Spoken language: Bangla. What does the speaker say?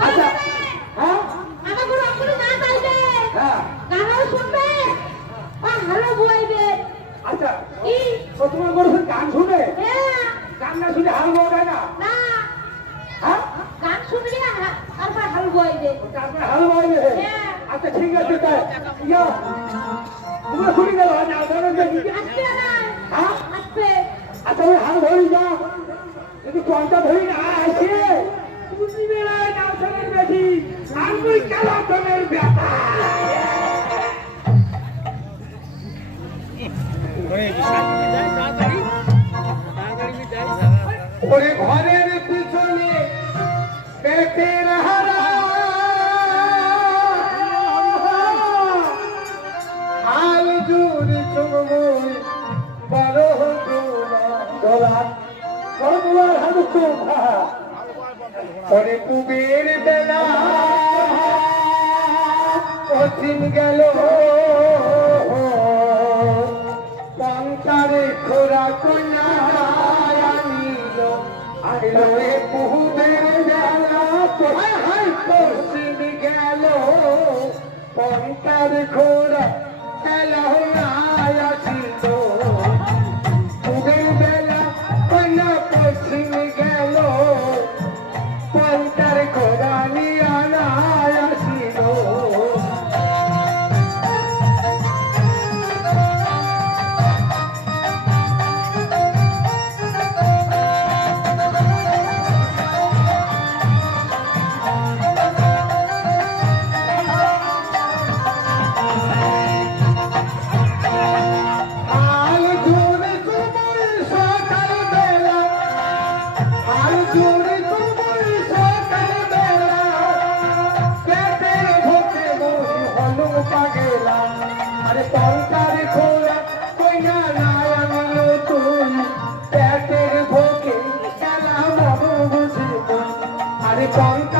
আচ্ছা হ্যাঁ? হ্যাঁ। আচ্ছা তোমার বড় গান শুনে হ্যাঁ। গান না শুনে হাল বউ দেয় না? গান শুনলে তারপর ভালো বইবে তারপরে হাল বইবে হ্যাঁ। আচ্ছা ঠিক আছে তাই। ইয়া। তোমরা শুনি গেল আজ আদালত আসবে না। হ্যাঁ? আসবে। আচ্ছা হাল ধরি যা। যদি কোনটা ধরি না তুমি বেলায় নাও ছেলের বেশি। আমি কেলা তোমের ব্যাটা ওরে ঘরের পিছনে পেটের হারা। হাল জুড়ি চুমুই বড় দোলা ওরে কুবের বেলা কঠিন গেল পঙ্কারে খোরা কন্যা আনিল আইলো এ কুবের বেলা পশ্চিম গেল পঙ্কার খোরা Charlie, Charlie,